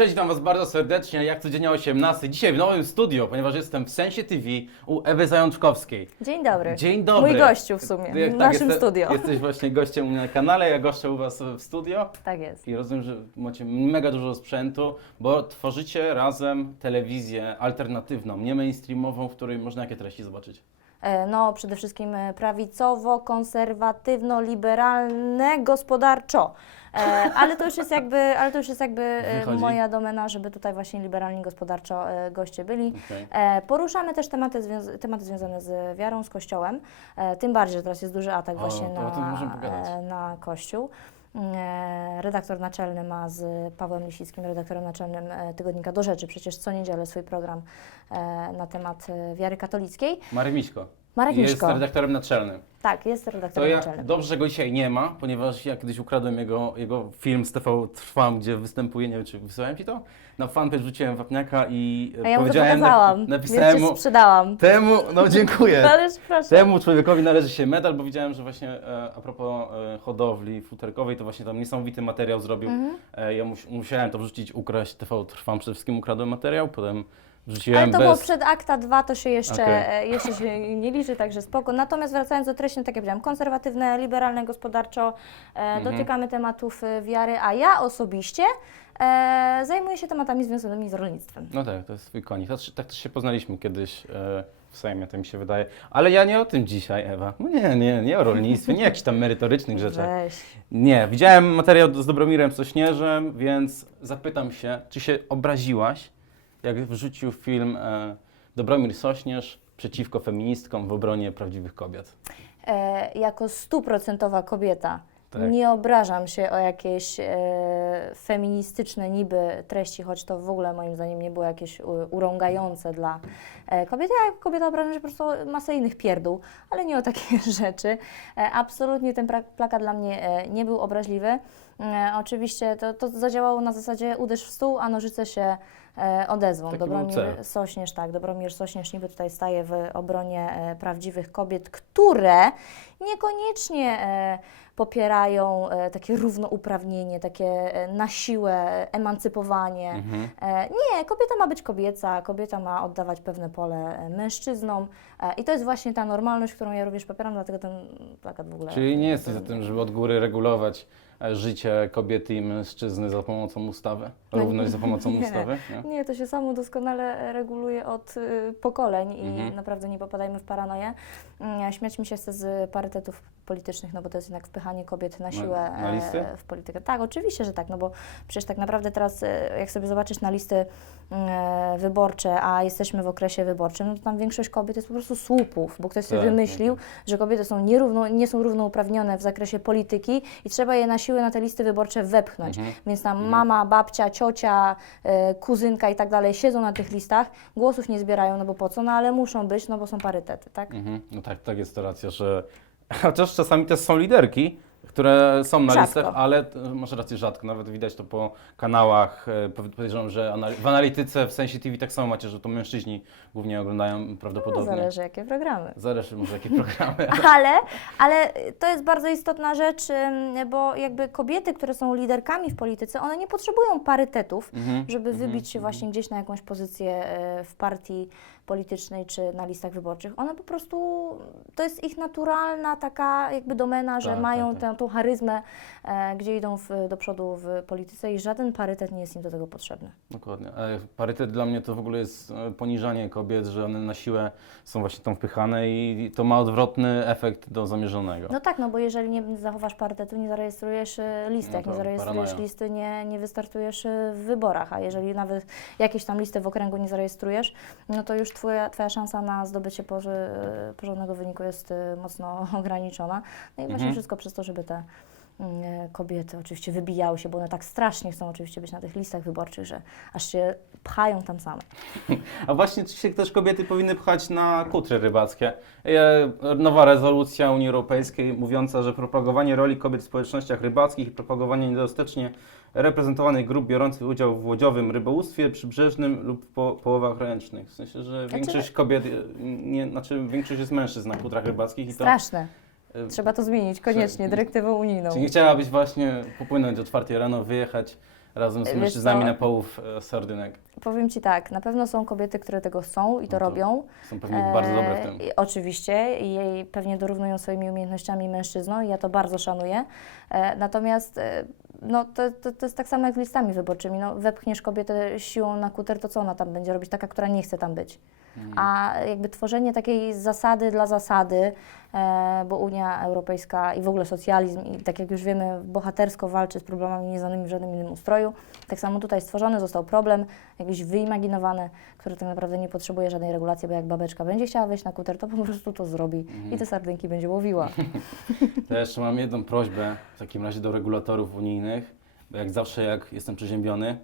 Cześć, witam Was bardzo serdecznie, jak codziennie o 18. Dzisiaj w nowym studio, ponieważ jestem w Sensie TV u Ewy Zajączkowskiej. Dzień dobry. Dzień dobry. Mój gościu w sumie, w naszym jeste- studio. Jesteś właśnie gościem u mnie na kanale, ja goszczę u Was w studio Tak jest. i rozumiem, że macie mega dużo sprzętu, bo tworzycie razem telewizję alternatywną, nie mainstreamową, w której można jakie treści zobaczyć. E, No, przede wszystkim e, prawicowo, konserwatywno, liberalne, gospodarczo. E, ale to już jest jakby, ale to już jest jakby e, Wychodzi. moja domena, żeby tutaj właśnie liberalni gospodarczo e, goście byli. E, Poruszamy też tematy, związ- tematy związane z wiarą, z Kościołem. Tym bardziej, że teraz jest duży atak O, właśnie na, na Kościół. Redaktor naczelny ma z Pawłem Lisickim, redaktorem naczelnym tygodnika Do Rzeczy, przecież co niedzielę swój program na temat wiary katolickiej. Marek Miśko. Marek jest Miśko. redaktorem naczelnym. Tak, jest To redaktorem ja, naczelnym. dobrze, że go dzisiaj nie ma, ponieważ ja kiedyś ukradłem jego, jego film z TV Trwam, gdzie występuje, nie wiem czy wysłałem Ci to? Na fanpage wrzuciłem wapniaka i e, A ja mu to powiedziałem, pokazałam, napisałem więc mu, cię sprzedałam. temu, no dziękuję, Ależ proszę. temu człowiekowi należy się medal, bo widziałem, że właśnie e, a propos e, hodowli futerkowej, to właśnie tam niesamowity materiał zrobił. Mhm. E, ja mus, musiałem to wrzucić, ukraść TV Trwam, przede wszystkim ukradłem materiał, potem Ale wrzuciłem to było bez... przed akta 2, to się jeszcze, Okej. e, jeszcze się nie liczy, także spoko. Natomiast wracając do treści, no tak jak powiedziałam, konserwatywne, liberalne gospodarczo, e, Mhm. dotykamy tematów e, wiary, a ja osobiście e, zajmuję się tematami związanymi z rolnictwem. No tak, to jest twój konik. Tak, też się poznaliśmy kiedyś e, w Sejmie, tak mi się wydaje. Ale ja nie o tym dzisiaj, Ewa. No nie, nie, nie o rolnictwie, nie jakichś tam merytorycznych rzeczach. Weź. Nie, widziałem materiał z Dobromirem Sośnierzem, więc zapytam się, czy się obraziłaś, jak wrzucił film e, Dobromir Sośnierz przeciwko feministkom w obronie prawdziwych kobiet? E, jako stuprocentowa kobieta Tak. nie obrażam się o jakieś e, feministyczne niby treści, choć to w ogóle moim zdaniem nie było jakieś u, urągające dla e, kobiety. Ja jako kobieta obrażam się po prostu masę innych pierdół, ale nie o takie rzeczy. E, absolutnie ten plakat dla mnie e, nie był obraźliwy. E, oczywiście to, to zadziałało na zasadzie uderz w stół, a nożyce się e, odezwą. Taki Dobromir. Sośnierz, tak, Dobromir Sośnierz niby tutaj staje w obronie e, prawdziwych kobiet, które niekoniecznie e, popierają e, takie równouprawnienie, takie e, na siłę emancypowanie. Mhm. E, nie, kobieta ma być kobieca, kobieta ma oddawać pewne pole mężczyznom i to jest właśnie ta normalność, którą ja również popieram, dlatego ten plakat w ogóle... Czyli nie jesteś za tym, żeby od góry regulować życie kobiety i mężczyzny za pomocą ustawy? No. Równość za pomocą Nie. ustawy? Nie? Nie, to się samo doskonale reguluje od pokoleń i Mhm. naprawdę nie popadajmy w paranoję. Mm, Śmiać mi się chce z parytetów politycznych, no bo to jest jednak wpychanie kobiet na Na- siłę na e, listy? w politykę. Tak, oczywiście, że tak, no bo przecież tak naprawdę teraz, e, jak sobie zobaczysz na listy e, wyborcze, a jesteśmy w okresie wyborczym, no to tam większość kobiet jest po prostu słupów, bo ktoś sobie Tak, wymyślił, że kobiety są nierówno, nie są równouprawnione w zakresie polityki i trzeba je na siłę na te listy wyborcze wepchnąć. Mhm. Więc tam mama, babcia, ciocia, e, kuzynka i tak dalej siedzą na tych listach, głosów nie zbierają, no bo po co, no ale muszą być, no bo są parytety, tak? Mhm. No tak, tak jest to racja, że chociaż czasami też są liderki, które są na Rzadko. listach, ale e, masz rację, rzadko. Nawet widać to po kanałach. e, powie- Podejrzewam, że anal- w analityce w sensie TV tak samo macie, że to mężczyźni głównie oglądają No, prawdopodobnie. zależy jakie programy. Zależy może jakie programy. Ale, ale to jest bardzo istotna rzecz, ym, bo jakby kobiety, które są liderkami w polityce, one nie potrzebują parytetów, Mhm, żeby mhm, wybić się właśnie gdzieś na jakąś pozycję e, w partii politycznej czy na listach wyborczych. One po prostu, to jest ich naturalna taka jakby domena, że Tak, mają tak, tak. Tę, tą charyzmę, e, gdzie idą w, do przodu w polityce i żaden parytet nie jest im do tego potrzebny. Dokładnie. E, Parytet dla mnie to w ogóle jest e, poniżanie kobiet, że one na siłę są właśnie tam wpychane i to ma odwrotny efekt do zamierzonego. No tak, no bo jeżeli nie zachowasz parytetu, nie zarejestrujesz e, listy. No nie zarejestrujesz paranoja. listy, nie, nie wystartujesz e, w wyborach. A jeżeli nawet jakieś tam listy w okręgu nie zarejestrujesz, no to już twoja, twoja szansa na zdobycie porządnego wyniku jest e, mocno ograniczona. No i właśnie Mhm. wszystko przez to, żeby te kobiety oczywiście wybijały się, bo one tak strasznie chcą oczywiście być na tych listach wyborczych, że aż się pchają tam same. A właśnie czy się też kobiety powinny pchać na kutry rybackie. E, Nowa rezolucja Unii Europejskiej mówiąca, że propagowanie roli kobiet w społecznościach rybackich i propagowanie niedostatecznie reprezentowanych grup biorących udział w łodziowym rybołówstwie przybrzeżnym lub po, połowach ręcznych. W sensie, że większość kobiet, e, nie, znaczy większość jest mężczyzn na kutrach rybackich i to... Straszne. E, Trzeba to zmienić koniecznie, dyrektywą unijną. Czy nie chciałabyś właśnie popłynąć o czwartej rano, wyjechać razem z Wiesz mężczyznami co? na połów e, sardynek. Powiem Ci tak, na pewno są kobiety, które tego chcą i to No to robią. Są pewnie bardzo dobre w E, tym. i Oczywiście i jej pewnie dorównują swoimi umiejętnościami mężczyznom i ja to bardzo szanuję. E, Natomiast e, no, to, to, to jest tak samo jak z listami wyborczymi. No, wepchniesz kobietę siłą na kuter, to co ona tam będzie robić? Taka, która nie chce tam być. Mhm. A jakby tworzenie takiej zasady dla zasady, e, bo Unia Europejska i w ogóle socjalizm, i tak jak już wiemy, bohatersko walczy z problemami nieznanymi w żadnym innym ustroju. Tak samo tutaj stworzony został problem, jakiś wyimaginowany, który tak naprawdę nie potrzebuje żadnej regulacji, bo jak babeczka będzie chciała wejść na kuter, to po prostu to zrobi i te sardynki będzie łowiła. To ja jeszcze mam jedną prośbę w takim razie do regulatorów unijnych, bo jak zawsze jak jestem przeziębiony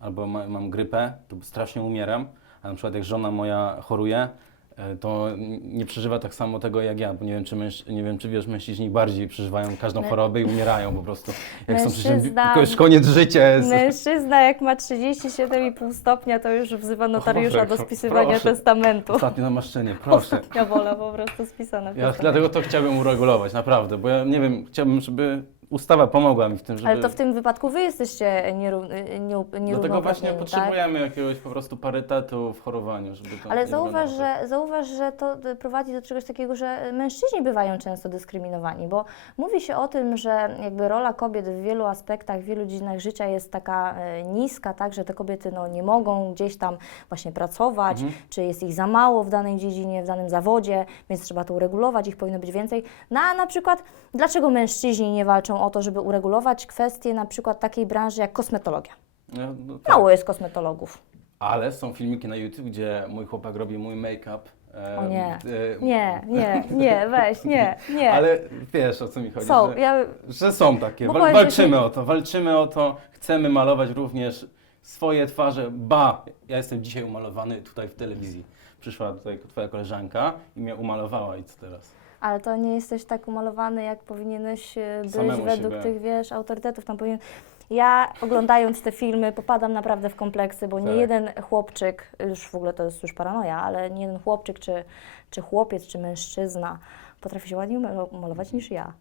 albo ma, mam grypę, to strasznie umieram, a na przykład jak żona moja choruje, e, to nie przeżywa tak samo tego jak ja, bo nie wiem, czy, męż, nie wiem, czy wiesz, mężczyźni bardziej przeżywają każdą My- chorobę i umierają po prostu. Jak są Mężczyzna- tylko już koniec życia jest. Mężczyzna jak ma 37,5 stopnia, to już wzywa notariusza Boże, do spisywania proszę. testamentu. Ostatnie namaszczenie, proszę. Ja wolę po prostu spisane w Ja dlatego to chciałbym uregulować, naprawdę, bo ja nie wiem, chciałbym, żeby ustawa pomogła mi w tym, żeby... Ale to w tym wypadku wy jesteście nieró- nie, Dlatego właśnie tak? potrzebujemy jakiegoś po prostu parytetu w chorowaniu, żeby to Ale nie zauważ wyglądało że, zauważ, że to prowadzi do czegoś takiego, że mężczyźni bywają często dyskryminowani, bo mówi się o tym, że jakby rola kobiet w wielu aspektach, w wielu dziedzinach życia jest taka e, niska, tak, że te kobiety no, nie mogą gdzieś tam właśnie pracować, Mhm. czy jest ich za mało w danej dziedzinie, w danym zawodzie, więc trzeba to uregulować, ich powinno być więcej. No a na przykład, dlaczego mężczyźni nie walczą o to, żeby uregulować kwestie na przykład takiej branży jak kosmetologia? No, no tak. Mało jest kosmetologów. Ale są filmiki na YouTube, gdzie mój chłopak robi mój make-up. e, O nie. e, Nie, nie, nie, weź, nie, nie. Ale wiesz o co mi chodzi, Są, że, ja, że są takie. Wal, walczymy się- o to, walczymy o to, chcemy malować również swoje twarze. Ba, ja jestem dzisiaj umalowany tutaj w telewizji. Przyszła tutaj twoja koleżanka i mnie umalowała i co teraz? Ale to nie jesteś tak umalowany, jak powinieneś e, być Samemu według siebie. tych, wiesz, autorytetów. Tam powinien... Ja oglądając te filmy popadam naprawdę w kompleksy, bo nie Tak. jeden chłopczyk, już w ogóle to jest już paranoja, ale nie jeden chłopczyk, czy, czy chłopiec, czy mężczyzna potrafi się ładniej umalo- umalować niż ja.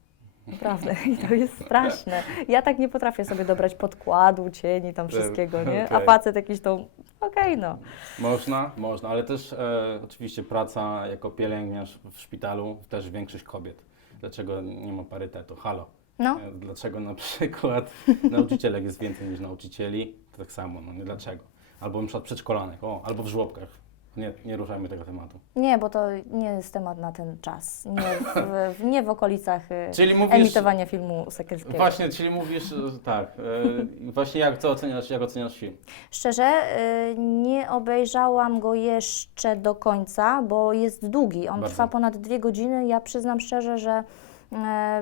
Naprawdę. I to jest straszne. Ja tak nie potrafię sobie dobrać podkładu, cieni, tam wszystkiego, nie? A okej. facet jakiś to, okej no. Można, można, ale też e, oczywiście praca jako pielęgniarz w szpitalu, też większość kobiet. Dlaczego nie ma parytetu? Halo. No, E, Dlaczego na przykład nauczycielek jest więcej niż nauczycieli? To tak samo, no nie dlaczego. Albo na przykład przedszkolanek, o, albo w żłobkach. Nie, nie ruszajmy tego tematu. Nie, bo to nie jest temat na ten czas. Nie w, w, nie w okolicach y, Czyli mówisz... emitowania filmu Sekielskiego. Właśnie, czyli mówisz, e, tak, e, właśnie jak, co oceniasz, jak oceniasz film? Szczerze, y, nie obejrzałam go jeszcze do końca, bo jest długi. On Bardzo. trwa ponad dwie godziny. Ja przyznam szczerze, że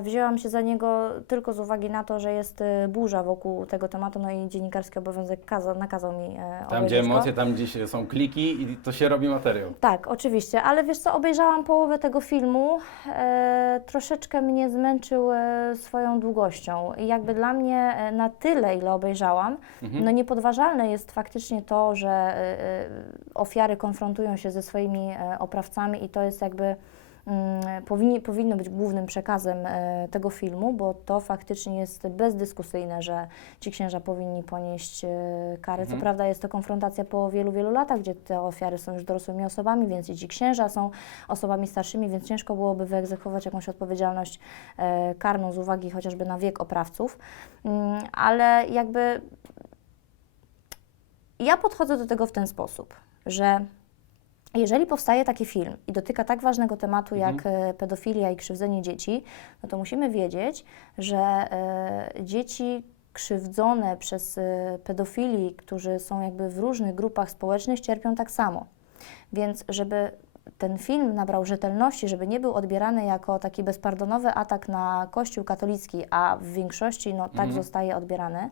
wzięłam się za niego tylko z uwagi na to, że jest y, burza wokół tego tematu, no i dziennikarski obowiązek kaza, nakazał mi e, Tam, gdzie emocje, tam, gdzie są kliki i to się robi materiał. Tak, oczywiście, ale wiesz co, obejrzałam połowę tego filmu, e, troszeczkę mnie zmęczył e, swoją długością i jakby dla mnie e, na tyle, ile obejrzałam, Mhm. no niepodważalne jest faktycznie to, że e, e, ofiary konfrontują się ze swoimi e, oprawcami i to jest jakby powinni, powinno być głównym przekazem e, tego filmu, bo to faktycznie jest bezdyskusyjne, że ci księża powinni ponieść e, karę. Mhm. Co prawda jest to konfrontacja po wielu, wielu latach, gdzie te ofiary są już dorosłymi osobami, więc i ci księża są osobami starszymi, więc ciężko byłoby wyegzekwować jakąś odpowiedzialność e, karną z uwagi chociażby na wiek oprawców. Mm, ale jakby ja podchodzę do tego w ten sposób, że jeżeli powstaje taki film i dotyka tak ważnego tematu Mhm. jak e, pedofilia i krzywdzenie dzieci, no to musimy wiedzieć, że e, dzieci krzywdzone przez e, pedofili, którzy są jakby w różnych grupach społecznych, cierpią tak samo. Więc żeby ten film nabrał rzetelności, żeby nie był odbierany jako taki bezpardonowy atak na Kościół katolicki, a w większości no, tak Mhm. zostaje odbierany,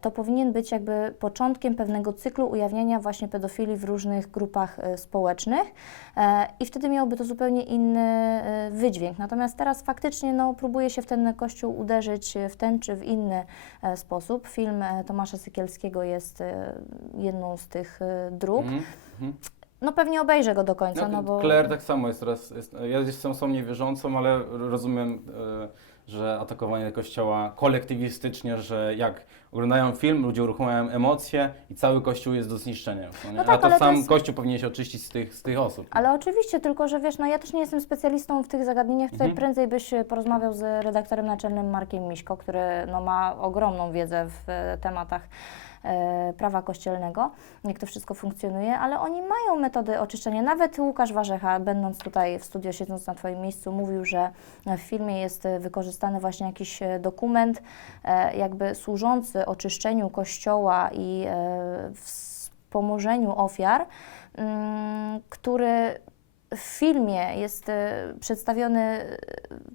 to powinien być jakby początkiem pewnego cyklu ujawniania właśnie pedofilii w różnych grupach e, społecznych e, i wtedy miałoby to zupełnie inny e, wydźwięk. Natomiast teraz faktycznie no, próbuje się w ten kościół uderzyć w ten czy w inny e, sposób. Film e, Tomasza Sykielskiego jest e, jedną z tych e, dróg. Mhm. Mhm. No pewnie obejrzę go do końca, no, bo... Claire tak samo jest teraz, jest, ja jestem osobą niewierzącą, ale rozumiem że atakowanie kościoła kolektywistycznie, że jak oglądają film, ludzie uruchamiają emocje i cały kościół jest do zniszczenia. No nie? No tak, A to ale to sam jest- kościół powinien się oczyścić z tych, z tych osób. Ale oczywiście, tylko że wiesz, no ja też nie jestem specjalistą w tych zagadnieniach. Tutaj Mhm. prędzej byś e, porozmawiał z redaktorem naczelnym Markiem Miśko, który no, ma ogromną wiedzę w e, tematach prawa kościelnego, jak to wszystko funkcjonuje, ale oni mają metody oczyszczenia. Nawet Łukasz Warzecha, będąc tutaj w studio, siedząc na Twoim miejscu, mówił, że w filmie jest e, wykorzystany właśnie jakiś e, dokument e, jakby służący oczyszczeniu kościoła i e, wspomożeniu ofiar, mm, który w filmie jest e, przedstawiony, e,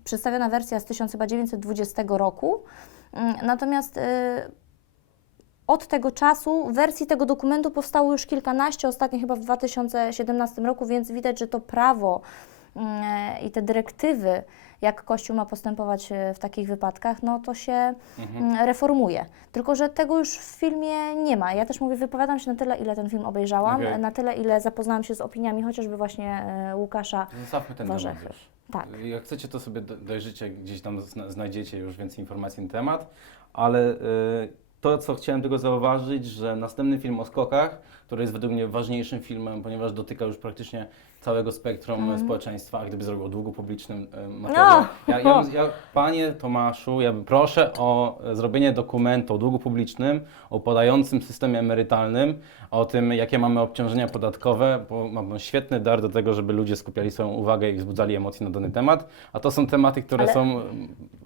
przedstawiona wersja z 1920 roku, Mm, natomiast e, od tego czasu wersji tego dokumentu powstało już kilkanaście, ostatnio chyba w 2017 roku, więc widać, że to prawo mm, i te dyrektywy, jak Kościół ma postępować e, w takich wypadkach, no to się Mhm. mm, reformuje. Tylko, że tego już w filmie nie ma. Ja też mówię, wypowiadam się na tyle, ile ten film obejrzałam, Okej. na tyle, ile zapoznałam się z opiniami chociażby właśnie e, Łukasza. Zostawmy ten Warzechy. Tak. Jak chcecie, to sobie do- dojrzycie, gdzieś tam zna- znajdziecie już więcej informacji na temat, ale y, to, co chciałem tylko zauważyć, że następny film o skokach, który jest według mnie ważniejszym filmem, ponieważ dotyka już praktycznie całego spektrum Mhm. społeczeństwa, a gdyby zrobił długu publicznym y, materiał. No. Ja, ja, ja, panie Tomaszu, ja bym proszę o e, zrobienie dokumentu o długu publicznym, o podającym systemie emerytalnym, o tym, jakie mamy obciążenia podatkowe, bo mamy świetny dar do tego, żeby ludzie skupiali swoją uwagę i wzbudzali emocje na dany temat, a to są tematy, które Ale- są...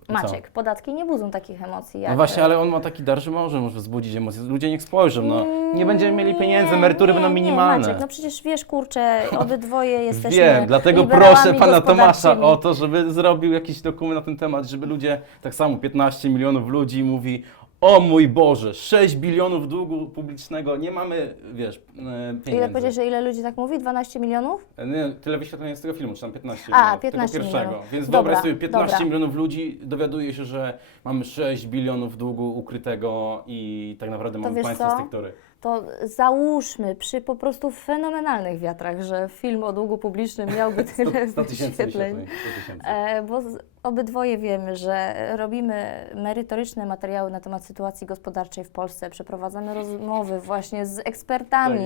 mm, co? Maciek, podatki nie budzą takich emocji jak... No właśnie, ale on ma taki dar, że może, może wzbudzić emocje. Ludzie niech spojrzą, no. Nie będziemy mieli pieniędzy, emerytury nie, będą nie, minimalne. Maciek, no przecież wiesz, kurczę, obydwoje jesteśmy Wiem, dlatego proszę pana Tomasza o to, żeby zrobił jakiś dokument na ten temat, żeby ludzie, tak samo 15 milionów ludzi mówi, o mój Boże, 6 bilionów długu publicznego, nie mamy, wiesz, e, pieniędzy. Ile powiedziesz, że ile ludzi tak mówi? 12 milionów? E, Nie, tyle wyświetlenia jest tego filmu, czy tam 15 A, milionów, 15 tego pierwszego. milionów. Więc Dobra, sobie, 15 dobra. milionów ludzi dowiaduje się, że mamy 6 bilionów długu ukrytego i tak naprawdę mamy wiesz państwo co? z sektory. To załóżmy przy po prostu fenomenalnych wiatrach, że film o długu publicznym miałby 100 tyle 100 tysięcy wyświetleń. wyświetleń. 100 tysięcy. E, bo z, obydwoje wiemy, że robimy merytoryczne materiały na temat sytuacji gospodarczej w Polsce, przeprowadzamy rozmowy właśnie z ekspertami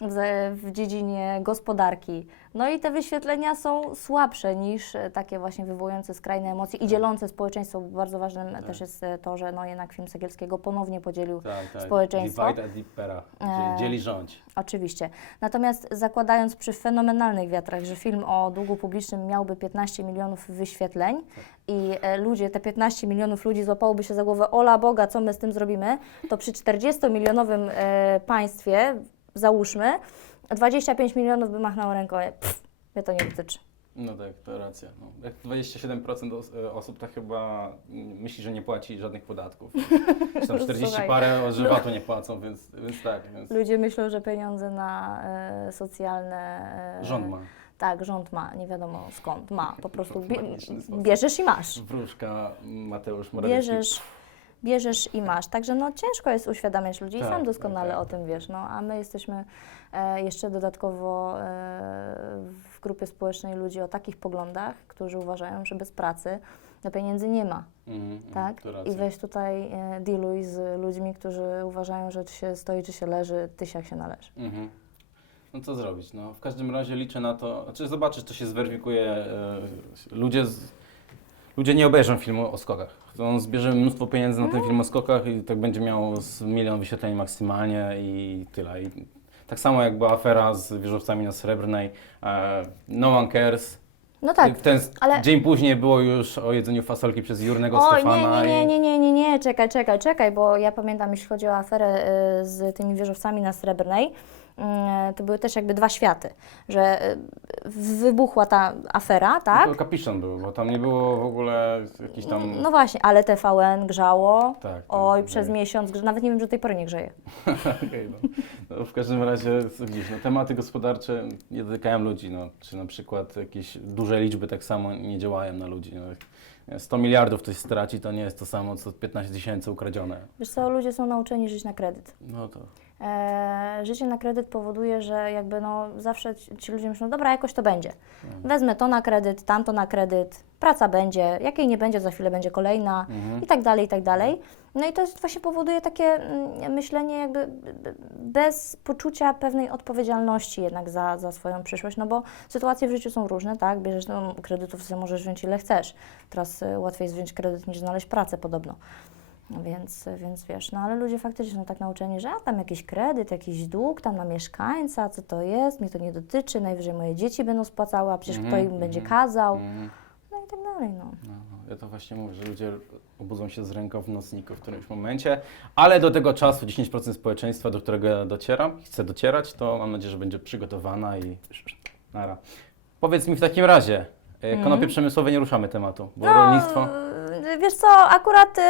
Tak w, w dziedzinie gospodarki. No i te wyświetlenia są słabsze niż e, takie właśnie wywołujące skrajne emocje i dzielące społeczeństwo. bo Bardzo ważnym Tak. też jest e, to, że no jednak film Segielskiego ponownie podzielił Tak, tak. społeczeństwo. Divide impera, E, Dzie- dzieli rządź. Oczywiście. Natomiast zakładając przy fenomenalnych wiatrach, że film o długu publicznym miałby 15 milionów wyświetleń i e, ludzie, te 15 milionów ludzi złapałoby się za głowę, ola Boga, co my z tym zrobimy, to przy 40-milionowym e, państwie, załóżmy, 25 milionów by machnęło ręką, pff, mnie to nie dotyczy. No tak, to racja. No. Jak 27% os- e, osób tak chyba myśli, że nie płaci żadnych podatków. Czy tam 40 Słuchaj, parę, że VAT-u nie płacą, więc, więc tak. Więc Ludzie myślą, że pieniądze na socjalne... E, rząd ma. Tak, rząd ma, nie wiadomo skąd, ma. Po prostu bie, bierzesz i masz. Wróżka Mateusz Morawiecki. bierzesz, bierzesz i masz. Także no ciężko jest uświadamiać ludzi i Tak, sam doskonale tak, tak. o tym wiesz. No, a my jesteśmy e, jeszcze dodatkowo e, w grupie społecznej ludzi o takich poglądach, którzy uważają, że bez pracy no pieniędzy nie ma, mhm, tak? I weź tutaj e, dealuj z ludźmi, którzy uważają, że czy się stoi, czy się leży, tyś jak się należy. Mhm. No co zrobić? No, w każdym razie liczę na to, znaczy zobaczysz, to się zweryfikuje. E, ludzie, z, ludzie nie obejrzą filmu o skokach. On zbierze mnóstwo pieniędzy na ten film o skokach i tak będzie miał z milion wyświetleń maksymalnie i tyle. I tak samo jak była afera z wieżowcami na Srebrnej, e, No One Cares. No tak. W ten s- ale- dzień później było już o jedzeniu fasolki przez Jurnego Oj, Stefana. nie, i- nie, nie, nie, nie, nie, czekaj, czekaj, czekaj, bo ja pamiętam, jeśli chodzi o aferę y, z tymi wieżowcami na Srebrnej, to były też jakby dwa światy, że y, wybuchła ta afera, tak? To kapiszon był, bo tam nie było w ogóle jakiś tam... No właśnie, ale TVN grzało, tak, tak, oj, tak. przez miesiąc, grze- nawet nie wiem, że do tej pory nie grzeje. Okej, no. no. W każdym razie gdzieś, no, tematy gospodarcze nie dotykają ludzi, no, czy na przykład jakieś duże liczby tak samo nie działają na ludzi. No. 100 miliardów ktoś straci, to nie jest to samo co 15 tysięcy ukradzione. Wiesz co, ludzie są nauczeni żyć na kredyt. No to E, życie na kredyt powoduje, że jakby no zawsze ci ludzie myślą, dobra, jakoś to będzie. Wezmę to na kredyt, tamto na kredyt, praca będzie, jakiej nie będzie, za chwilę będzie kolejna i tak dalej, i tak dalej. No i to jest właśnie powoduje takie mm, myślenie jakby bez poczucia pewnej odpowiedzialności jednak za, za swoją przyszłość, no bo sytuacje w życiu są różne, tak? Bierzesz no, kredytów, sobie możesz wziąć ile chcesz. Teraz y, łatwiej jest wziąć kredyt niż znaleźć pracę podobno. No Więc, więc wiesz, no ale ludzie faktycznie są tak nauczeni, że a tam jakiś kredyt, jakiś dług, tam na mieszkańca, co to jest, mnie to nie dotyczy, najwyżej moje dzieci będą spłacały, a przecież kto im będzie kazał, Mhm. no i tak dalej, no. No, no, ja to właśnie mówię, że ludzie obudzą się z ręką w nocniku w którymś momencie, ale do tego czasu 10% społeczeństwa, do którego ja docieram, chcę docierać, to mam nadzieję, że będzie przygotowana i nara. Powiedz mi w takim razie, e, konopie przemysłowe nie ruszamy tematu, bo rolnictwo... y, Wiesz co, akurat y,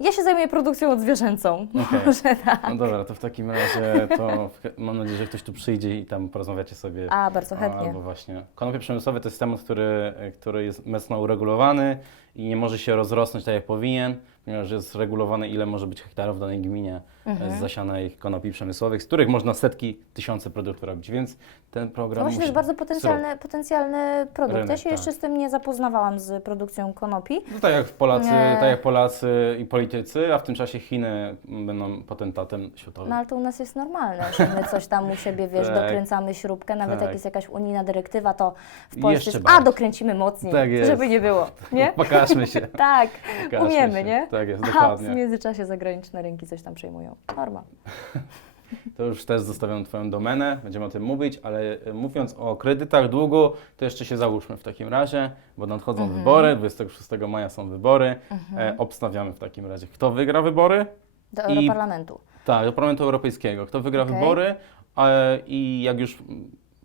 ja się zajmuję produkcją odzwierzęcą, Okej. może tak. No dobra, to w takim razie to w- mam nadzieję, że ktoś tu przyjdzie i tam porozmawiacie sobie. A, bardzo O, chętnie. Albo właśnie. Konopie przemysłowe to jest temat, który, który jest mocno uregulowany i nie może się rozrosnąć tak jak powinien, ponieważ jest regulowane ile może być hektarów w danej gminie Mhm. z zasianych konopi przemysłowych, z których można setki, tysiące produktów robić, więc ten program No właśnie, to jest bardzo potencjalny, potencjalny produkt. ja Rynek, się jeszcze tak. z tym nie zapoznawałam z produkcją konopi. No tak jak Polacy, Nie. tak jak Polacy i politycy, a w tym czasie Chiny będą potentatem światowym. No ale to u nas jest normalne, że my coś tam u siebie, wiesz, Tak. dokręcamy śrubkę, nawet Tak. jak jest jakaś unijna dyrektywa, to w Polsce Jeszcze jest, a dokręcimy mocniej, Tak jest. żeby nie było, nie? Pokażmy się. Tak, Pokażmy umiemy, się. nie? Tak jest, A w dokładnie. międzyczasie zagraniczne rynki coś tam przejmują. Norma. To już też zostawiam Twoją domenę, będziemy o tym mówić, ale e, mówiąc o kredytach, długu, to jeszcze się załóżmy w takim razie, bo nadchodzą Mhm. wybory, 26 maja są wybory, e, obstawiamy w takim razie, kto wygra wybory? Do Europarlamentu. Tak, do Parlamentu Europejskiego, kto wygra Okej. wybory e, i jak już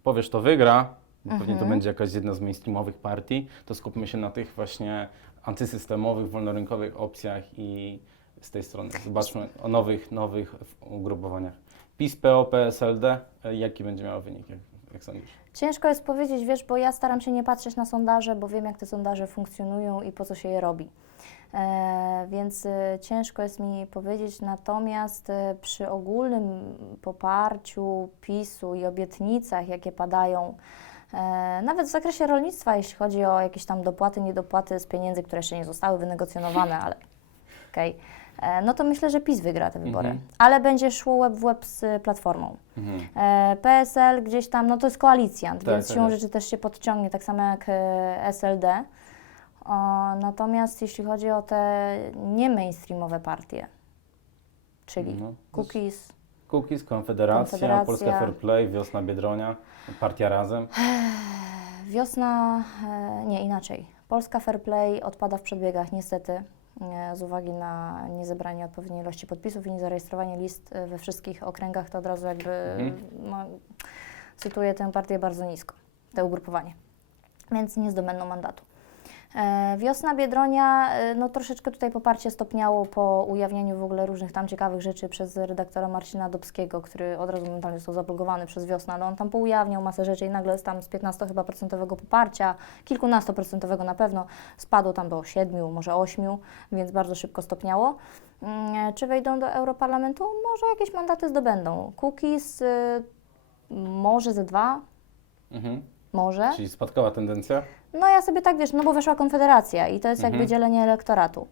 powiesz, to wygra, pewnie to Mhm. będzie jakaś jedna z mainstreamowych partii, to skupmy się na tych właśnie antysystemowych, wolnorynkowych opcjach i z tej strony zobaczmy o nowych, nowych ugrupowaniach. PiS, PO, PSLD, e, jaki będzie miał wynik, jak, jak sądzisz? Ciężko jest powiedzieć, wiesz, bo ja staram się nie patrzeć na sondaże, bo wiem, jak te sondaże funkcjonują i po co się je robi. E, więc e, ciężko jest mi powiedzieć, natomiast e, przy ogólnym poparciu PiSu i obietnicach, jakie padają, e, nawet w zakresie rolnictwa, jeśli chodzi o jakieś tam dopłaty, niedopłaty z pieniędzy, które jeszcze nie zostały wynegocjonowane, ale okej, E, no to myślę, że PiS wygra te wybory, Mhm. ale będzie szło łeb w łeb z Platformą. Mhm. E, PSL gdzieś tam, no to jest koalicjant, Tak, więc tak siłą jest. rzeczy też się podciągnie, tak samo jak e, SLD. O, natomiast jeśli chodzi o te nie mainstreamowe partie, czyli No. Cookies, Cookies, Konfederacja, Konfederacja. Polska Fair Play, Wiosna Biedronia, Partia Razem. Wiosna, e, nie inaczej. Polska Fair Play odpada w przedbiegach niestety e, z uwagi na niezebranie odpowiedniej ilości podpisów i niezarejestrowanie list e, we wszystkich okręgach, to od razu jakby Mhm. no, sytuuje tę partię bardzo nisko, to ugrupowanie, więc nie zdobędą mandatu. E, Wiosna Biedronia, e, no troszeczkę tutaj poparcie stopniało po ujawnieniu w ogóle różnych tam ciekawych rzeczy przez redaktora Marcina Dobskiego, który od razu momentalnie został zablokowany przez Wiosnę, ale on tam poujawniał masę rzeczy i nagle tam z 15 chyba procentowego poparcia, kilkunastoprocentowego na pewno, spadło tam do 7, może 8, więc bardzo szybko stopniało. Mm, Czy wejdą do Europarlamentu? Może jakieś mandaty zdobędą. Cookies, y, może ze dwa, Mhm. Może. Czyli spadkowa tendencja. No ja sobie tak wiesz, no bo weszła Konfederacja i to jest jakby Mhm. dzielenie elektoratu.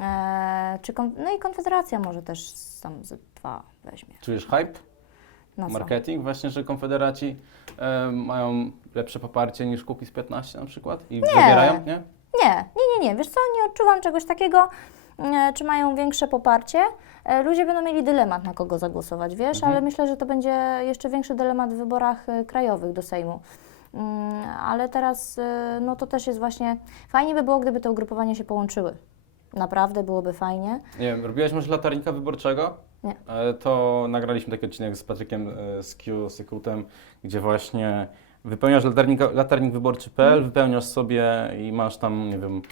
Eee, czy kon- no i Konfederacja może też tam z dwa weźmie. Czujesz hype? Na co? marketing, właśnie, że konfederaci e, mają lepsze poparcie niż Kukiz 15 na przykład i wybierają, nie? Nie, nie, nie, nie. Wiesz co, nie odczuwam czegoś takiego, e, czy mają większe poparcie. E, ludzie będą mieli dylemat, na kogo zagłosować, wiesz, Mhm. ale myślę, że to będzie jeszcze większy dylemat w wyborach e, krajowych do Sejmu. Mm, ale teraz, e, no to też jest właśnie, fajnie by było, gdyby te ugrupowania się połączyły. Naprawdę byłoby fajnie. Nie wiem, robiłaś może latarnika wyborczego? Nie. E, To nagraliśmy taki odcinek z Patrykiem e, z Q, z Ekutem, gdzie właśnie wypełniasz latarnika, latarnikwyborczy.pl, Mhm. wypełniasz sobie i masz tam, nie wiem, mm,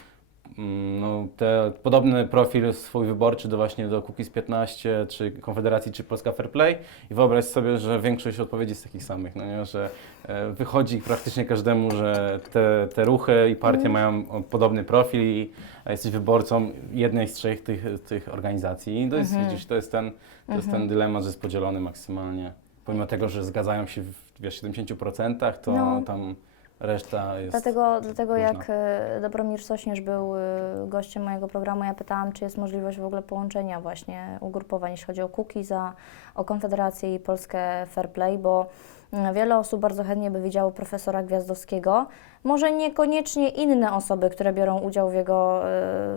no, te, podobny profil swój wyborczy do właśnie do Kukiz 15, czy Konfederacji, czy Polska Fair Play i wyobraź sobie, że większość odpowiedzi jest takich samych, no nie? że e, wychodzi praktycznie każdemu, że te, te ruchy i partie mają o, podobny profil i jesteś wyborcą jednej z trzech tych, tych organizacji. I to jest, Mhm. widzisz, to jest ten, to jest ten dylemat, że jest podzielony maksymalnie. Pomimo tego, że zgadzają się w wiesz, 70%, to No. tam reszta jest. Dlatego, dlatego różna. jak e, Dobromir Sośnierz był e, gościem mojego programu, ja pytałam, czy jest możliwość w ogóle połączenia właśnie ugrupowań, jeśli chodzi o Kukiza, o Konfederację i Polskę Fair Play, bo mm, wiele osób bardzo chętnie by widziało profesora Gwiazdowskiego. Może niekoniecznie inne osoby, które biorą udział w jego e,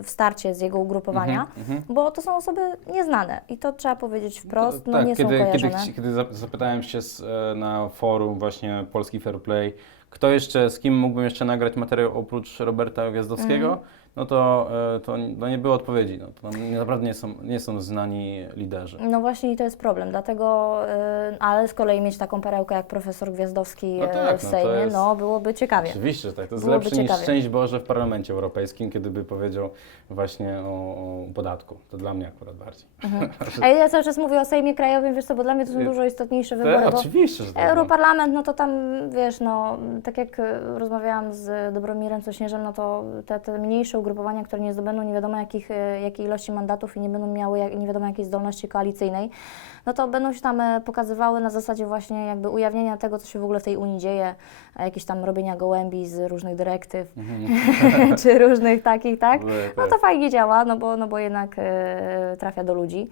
w starcie z jego ugrupowania, Mhm, mhm. bo to są osoby nieznane i to trzeba powiedzieć wprost, To- no tak, nie kiedy, są kiedy, kojarzone. kiedy za- zapytałem się z, na forum właśnie Polski Fair Play, kto jeszcze, z kim mógłbym jeszcze nagrać materiał oprócz Roberta Gwiazdowskiego, Mhm. No to, e, to no nie było odpowiedzi. No, to naprawdę nie są, nie są znani liderzy. No właśnie i to jest problem, dlatego, y, ale z kolei mieć taką perełkę jak profesor Gwiazdowski No y, tak, w no Sejmie, jest- no byłoby ciekawie. Oczywiście, że tak. To jest Byłoby lepsze niż ciekawie. szczęść Boże w Parlamencie Europejskim, kiedy by powiedział właśnie o, o podatku. To dla mnie akurat bardziej. A ja cały czas mówię o Sejmie Krajowym, wiesz co, bo dla mnie to są dużo istotniejsze To, wybory, bo oczywiście, że tak. no. Europarlament, no to tam, wiesz, no, tak jak rozmawiałam z Dobromirem Sośnierzem, no to te, te mniejsze ugrupowania, które nie zdobędą nie wiadomo jakich, y, jakiej ilości mandatów i nie będą miały jak, nie wiadomo jakiej zdolności koalicyjnej, no to będą się tam e, pokazywały na zasadzie właśnie jakby ujawnienia tego, co się w ogóle w tej Unii dzieje, jakieś tam robienia gołębi z różnych dyrektyw, czy różnych takich, tak? No to fajnie działa, no bo, no bo jednak e, trafia do ludzi.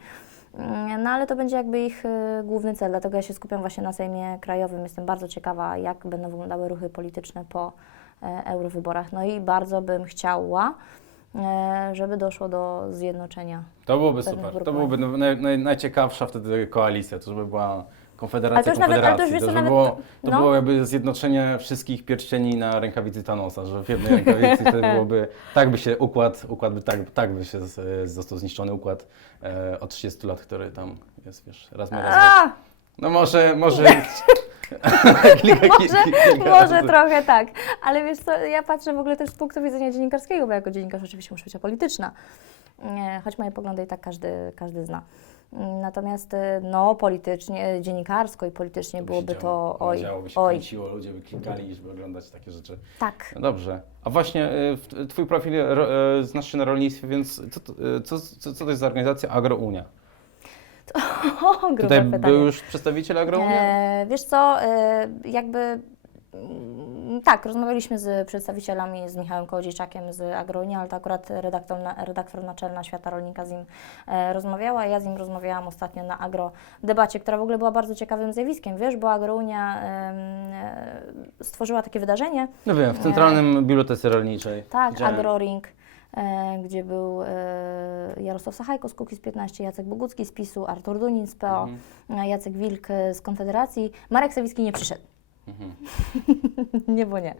Mm, No ale to będzie jakby ich e, główny cel, dlatego ja się skupiam właśnie na Sejmie Krajowym. Jestem bardzo ciekawa, jak będą wyglądały ruchy polityczne po e, eurowyborach. No i bardzo bym chciała, e, żeby doszło do zjednoczenia. To byłoby super. To byłoby naj, naj, najciekawsza wtedy koalicja, to żeby była konfederacja Ale to już nawet- ale to już konfederacji. to, nawet było, to- no. było jakby zjednoczenie wszystkich pierścieni na rękawicy Thanosa, że w jednej rękawicy wtedy byłoby, tak by się układ, układ by tak, tak by się z, został zniszczony układ e, od 30 lat, który tam jest, wiesz, raz ma raz. No może, może... kilka, może, kilka może razy. trochę tak, ale wiesz co, ja patrzę w ogóle też z punktu widzenia dziennikarskiego, bo jako dziennikarz oczywiście muszę być apolityczna, choć moje poglądy i tak każdy, każdy zna. Natomiast e, no politycznie, dziennikarsko i politycznie To by byłoby się to działo, oj, działo, by się oj, kręciło, ludzie by klikali, żeby oglądać takie rzeczy. tak. No dobrze. A właśnie y, w- Twój profil ro, y, znasz się na rolnictwie, więc co, to- y, co, co, co to jest za organizacja AgroUnia? O, grube Tutaj pytanie. był już przedstawiciel AgroUnia? E, wiesz co, e, jakby mm, tak, rozmawialiśmy z przedstawicielami, z Michałem Kołodziejczakiem z Agroni, ale to akurat redaktor, redaktor naczelna Świata Rolnika z nim e, rozmawiała. Ja z nim rozmawiałam ostatnio na agro debacie, która w ogóle była bardzo ciekawym zjawiskiem, wiesz, bo Agrounia e, stworzyła takie wydarzenie, No wiem, w Centralnym Bibliotece Rolniczej. tak. AgroRing, e, gdzie był e, Jarosław Sachajko z Kukiz 15, Jacek Bogucki z PiSu, Artur Dunin z PO, Mhm. e, Jacek Wilk e, z Konfederacji. Marek Sawicki nie przyszedł. Mhm. nie, bo nie.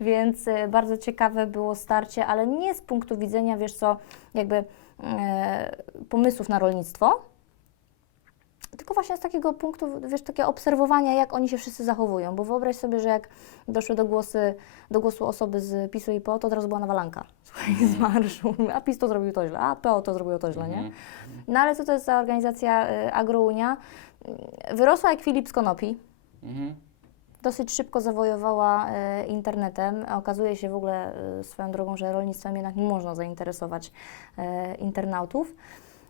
Więc e, bardzo ciekawe było starcie, ale nie z punktu widzenia, wiesz co, jakby e, pomysłów na rolnictwo, tylko właśnie z takiego punktu, wiesz, takie obserwowania, jak oni się wszyscy zachowują, bo wyobraź sobie, że jak doszły do, głosy, do głosu osoby z PiSu i PO, to od razu była nawalanka słuchaj, z marszu, a PiS to zrobił to źle, a PO to zrobiło to źle, nie? Mhm. No ale co to jest za organizacja y, Agrounia? Y, Wyrosła jak Filip z Konopi, Mhm. dosyć szybko zawojowała e, internetem, a okazuje się w ogóle swoją drogą, że rolnictwem jednak nie można zainteresować internautów.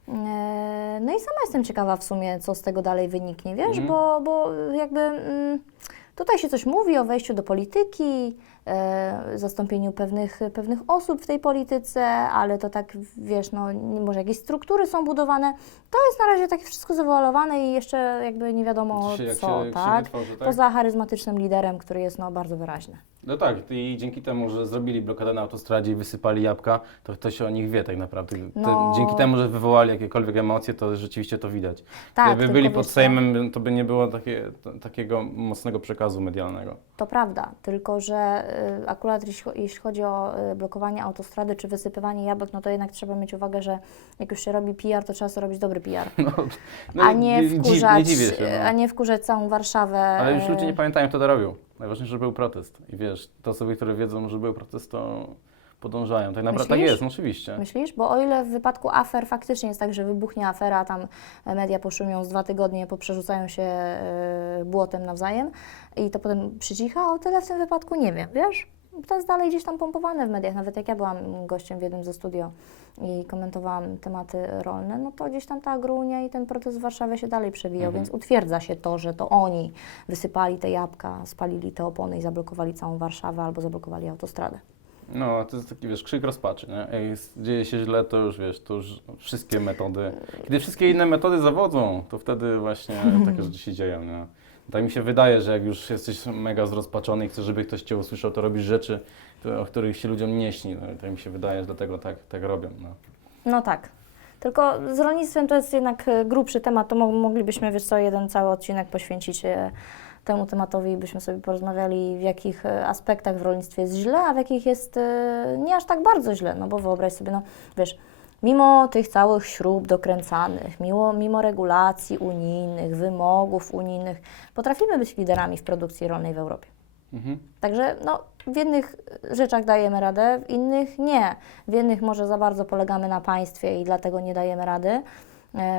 E, no i sama jestem ciekawa w sumie, co z tego dalej wyniknie, wiesz, Mhm. bo, bo jakby mm, tutaj się coś mówi o wejściu do polityki, zastąpieniu pewnych, pewnych osób w tej polityce, ale to tak, wiesz, no może jakieś struktury są budowane. To jest na razie takie wszystko zawoalowane i jeszcze jakby nie wiadomo co, się, tak? wytworzy, tak? Poza charyzmatycznym liderem, który jest no, bardzo wyraźny. No tak, i dzięki temu, że zrobili blokadę na autostradzie i wysypali jabłka, to to się o nich wie tak naprawdę. Te- No. Dzięki temu, że wywołali jakiekolwiek emocje, to rzeczywiście to widać. Tak, Gdyby byli pod Sejmem, to by nie było takie, takiego mocnego przekazu medialnego. To prawda, tylko że akurat jeśli, cho- jeśli chodzi o y, blokowanie autostrady czy wysypywanie jabłek, no to jednak trzeba mieć uwagę, że jak już się robi PR, to trzeba sobie robić dobry PR, No, no a nie wkurzać, nie się. y, No. a nie wkurzać całą Warszawę. Ale już y, ludzie nie pamiętają, kto to robił. Najważniejsze, że był protest. I wiesz, te osoby, które wiedzą, że był protest, to podążają. Tak naprawdę tak jest, no oczywiście. Myślisz? Bo o ile w wypadku afer faktycznie jest tak, że wybuchnie afera, tam media poszumią z dwa tygodnie, poprzerzucają się e, błotem nawzajem i to potem przycicha, o tyle w tym wypadku nie wiem, wiesz? To jest dalej gdzieś tam pompowane w mediach. Nawet jak ja byłam gościem w jednym ze studio i komentowałam tematy rolne, no to gdzieś tam ta agrunia i ten protest w Warszawie się dalej przewijał, Mhm. więc utwierdza się to, że to oni wysypali te jabłka, spalili te opony i zablokowali całą Warszawę albo zablokowali autostradę. No, to jest taki, wiesz, krzyk rozpaczy, nie? Jak dzieje się źle, to już, wiesz, to już wszystkie metody, kiedy wszystkie inne metody zawodzą, to wtedy właśnie takie rzeczy się dzieją, nie? Tak mi się wydaje, że jak już jesteś mega zrozpaczony i chcesz, żeby ktoś Cię usłyszał, to robisz rzeczy, o których się ludziom nie śni, no tak mi się wydaje, że dlatego tak, tak robią, no. No tak. Tylko z rolnictwem to jest jednak e, grubszy temat, to mo- moglibyśmy, wiesz co, jeden cały odcinek poświęcić e, temu tematowi byśmy sobie porozmawiali, w jakich e, aspektach w rolnictwie jest źle, a w jakich jest e, nie aż tak bardzo źle, no bo wyobraź sobie, no wiesz, mimo tych całych śrub dokręcanych, mimo, mimo regulacji unijnych, wymogów unijnych, potrafimy być liderami w produkcji rolnej w Europie. Mhm. Także no, w jednych rzeczach dajemy radę, w innych nie. W jednych może za bardzo polegamy na państwie i dlatego nie dajemy rady,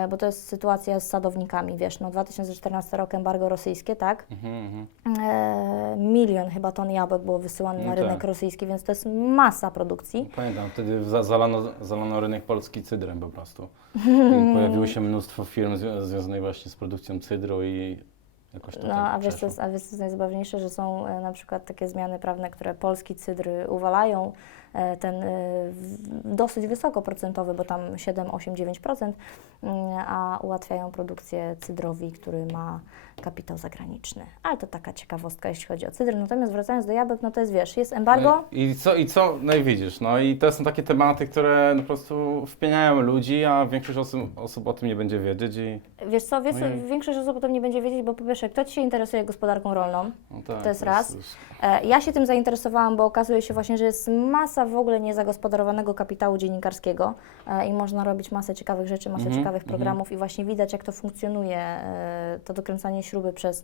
bo to jest sytuacja z sadownikami, wiesz, no 2014 rok embargo rosyjskie, tak? Mhm, mhm. E, milion chyba ton jabłek było wysyłane No na tak. rynek rosyjski, więc to jest masa produkcji. Pamiętam, wtedy za- zalano, zalano rynek polski cydrem po prostu. I pojawiło się mnóstwo firm zwią- związanych właśnie z produkcją cydru i jakoś to No, tak a wiesz, co jest, a wiesz, co jest najzabawniejsze, że są e, na przykład takie zmiany prawne, które polski cydr uwalają, e, ten e, dosyć wysokoprocentowy, bo tam 7, 8, 9%, mm, a ułatwiają produkcję cydrowi, który ma kapitał zagraniczny. Ale to taka ciekawostka, jeśli chodzi o cydr. Natomiast wracając do jabłek, no to jest, wiesz, jest embargo, No I co, I co, no i widzisz, no i to są takie tematy, które no po prostu wpieniają ludzi, a większość osób, osób o tym nie będzie wiedzieć i wiesz co, wiesz, Ojej. większość osób o tym nie będzie wiedzieć, bo po pierwsze, kto Ci się interesuje gospodarką rolną? no tak. To jest raz. E, Ja się tym zainteresowałam, bo okazuje się właśnie, że jest masa w ogóle niezagospodarowanego kapitału dziennikarskiego e, i można robić masę ciekawych rzeczy, masę Mhm, ciekawych mhm. programów i właśnie widać, jak to funkcjonuje, e, to dokręcanie śruby przez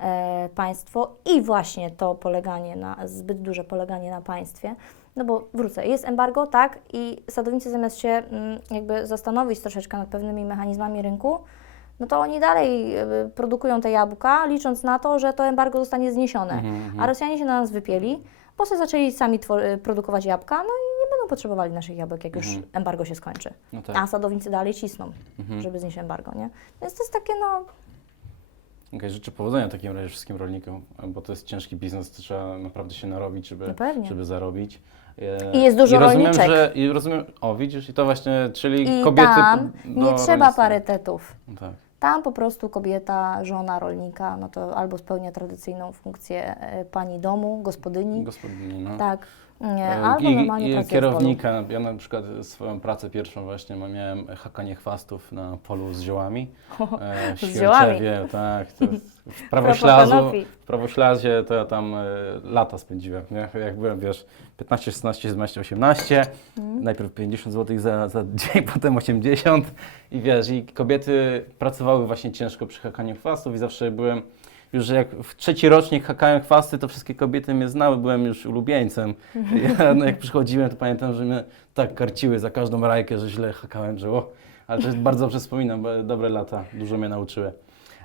e, państwo i właśnie to poleganie na, zbyt duże poleganie na państwie. No bo wrócę, jest embargo, tak, i sadownicy zamiast się mm, jakby zastanowić troszeczkę nad pewnymi mechanizmami rynku, no to oni dalej produkują te jabłka, licząc na to, że to embargo zostanie zniesione. Mhm. A Rosjanie się na nas wypieli, po co zaczęli sami y, produkować jabłka, no i nie będą potrzebowali naszych jabłek, jak już Mhm. embargo się skończy. No tak. A sadownicy dalej cisną, Mhm. żeby znieść embargo, nie? Więc to jest takie, no, Okej, życzę powodzenia w takim razie wszystkim rolnikom, bo to jest ciężki biznes, to trzeba naprawdę się narobić, żeby, no pewnie. żeby zarobić. E, I jest dużo I rozumiem, rolniczek. że i rozumiem, o widzisz, i to właśnie, czyli I kobiety tam do nie trzeba rolnictwa. parytetów. No tak. Tam po prostu kobieta, żona rolnika, no to albo spełnia tradycyjną funkcję e, pani domu, gospodyni, Gospodyni, no. tak, nie, E, albo normalnie i kierownika. Ja na przykład swoją pracę pierwszą właśnie miałem hakanie chwastów na polu z ziołami. E, w Z ziołami. Tak. To w prawoślazu, w prawoślazie to ja tam e, lata spędziłem, nie? Jak byłem, wiesz, 15, 16, 17, 18, Mhm. najpierw 50 zł za, za dzień, potem 80 i wiesz, i kobiety pracowały właśnie ciężko przy hakaniu chwastów i zawsze byłem, już że jak w trzeci rocznik hakałem chwasty, to wszystkie kobiety mnie znały, byłem już ulubieńcem. Ja, no, jak przychodziłem, to pamiętam, że mnie tak karciły za każdą rajkę, że źle hakałem drzewo. Ale to bardzo dobrze wspominam, bo dobre lata, dużo mnie nauczyły.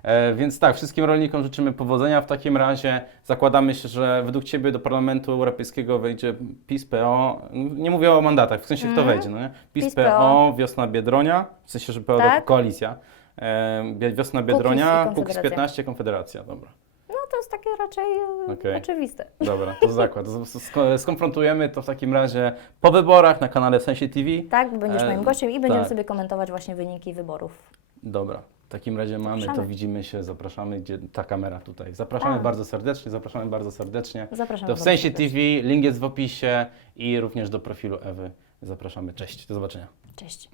E, więc tak, wszystkim rolnikom życzymy powodzenia. W takim razie zakładamy się, że według Ciebie do Parlamentu Europejskiego wejdzie PiS, PO. Nie mówię o mandatach, w sensie kto Mhm. wejdzie, no nie? PiS, PO. Wiosna Biedronia, w sensie, że PO to Tak. koalicja. E, Wiosna Kukiz i Biedronia, Kukiz Konfederacja. 15, Konfederacja, dobra. No to jest takie raczej e, Okej. oczywiste. Dobra, to zakład. Sk- Skonfrontujemy to w takim razie po wyborach na kanale Sensie TV. Tak, będziesz E, moim gościem i będziemy tak. sobie komentować właśnie wyniki wyborów. Dobra, w takim razie mamy, to Zapraszamy. widzimy się, zapraszamy, gdzie ta kamera tutaj. Zapraszamy Tak. bardzo serdecznie, zapraszamy bardzo serdecznie. Zapraszam. To w Sensie. TV, link jest w opisie i również do profilu Ewy. Zapraszamy, cześć, do zobaczenia. Cześć.